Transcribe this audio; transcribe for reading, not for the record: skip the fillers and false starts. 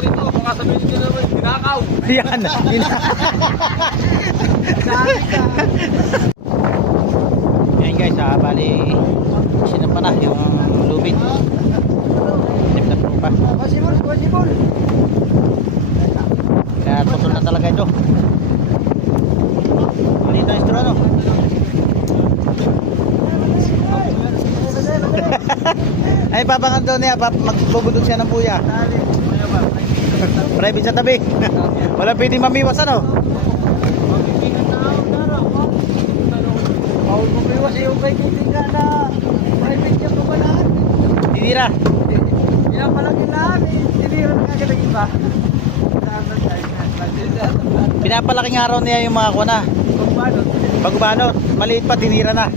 Ito, baka sabihin nyo naman, tinakaw. Yan. Yan guys, bali sinapa na yung lubid. Sinap na pa. Possible. Kaya putol na talaga ito. Dito ang istro, no? Ay, papangan daw niya, magbubudod siya ng puya. Private sa tabi. Wala pwedeng mamiwas, ano? Paul mo biwas yung kay Kitinga na private niya pa pala. Tinira. Yan pala kailangan eh. Tinira na kagad ang iba. Pinapalaking araw niya yung mga kuna. Kung paano? Pag maliit pa, tinira na.